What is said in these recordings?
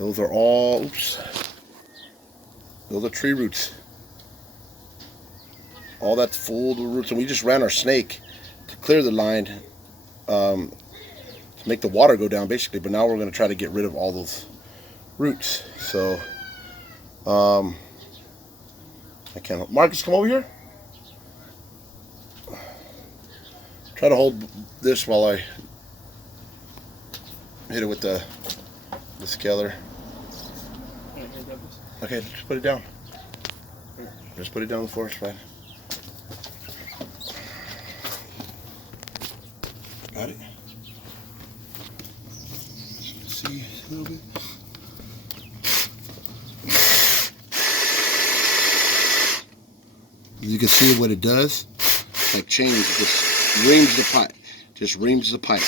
Those are all, oops, those are tree roots. All that's full of roots, and we just ran our snake to clear the line, to make the water go down basically, but now we're going to try to get rid of all those roots. So I can't. Marcus, come over here. Try to hold this while I hit it with the scaler. Okay, just put it down. Just put it down on the floor, it's fine. Got it. See a little bit. You can see what it does. Like change, just reams the pipe. Just reams the pipe.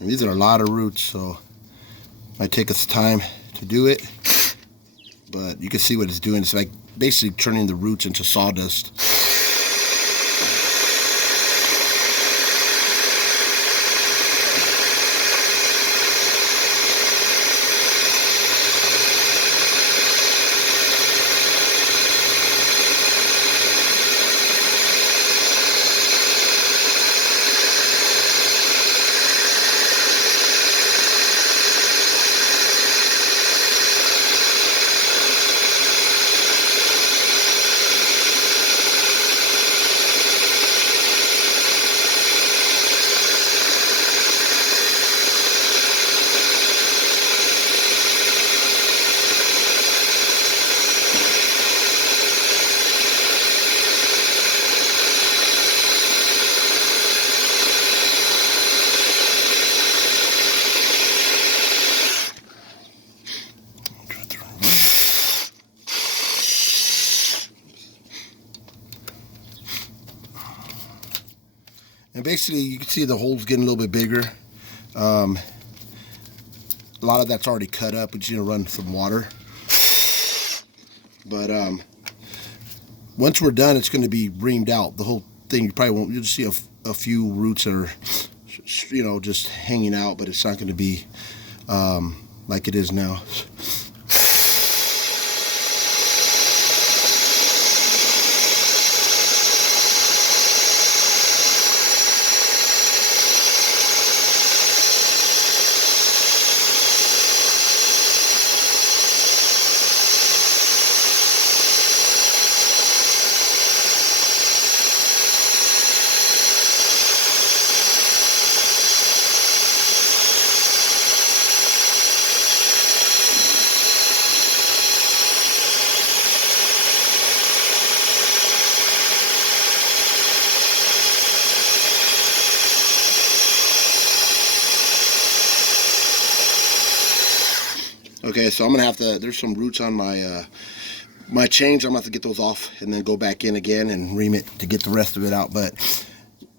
And these are a lot of roots, so it might take us time to do it. But you can see what it's doing. It's like basically turning the roots into sawdust. And basically, you can see the hole's getting a little bit bigger. A lot of that's already cut up. We just need to run some water. But once we're done, it's going to be reamed out. The whole thing, you probably won't. You'll just see a few roots that are, you know, just hanging out. But it's not going to be like it is now. Okay, so I'm gonna have to, there's some roots on my my chains. I'm gonna have to get those off and then go back in again and ream it to get the rest of it out. But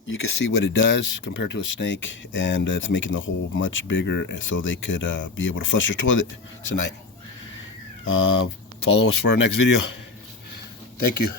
you can see what it does compared to a snake, and it's making the hole much bigger so they could be able to flush their toilet tonight. Follow us for our next video. Thank you.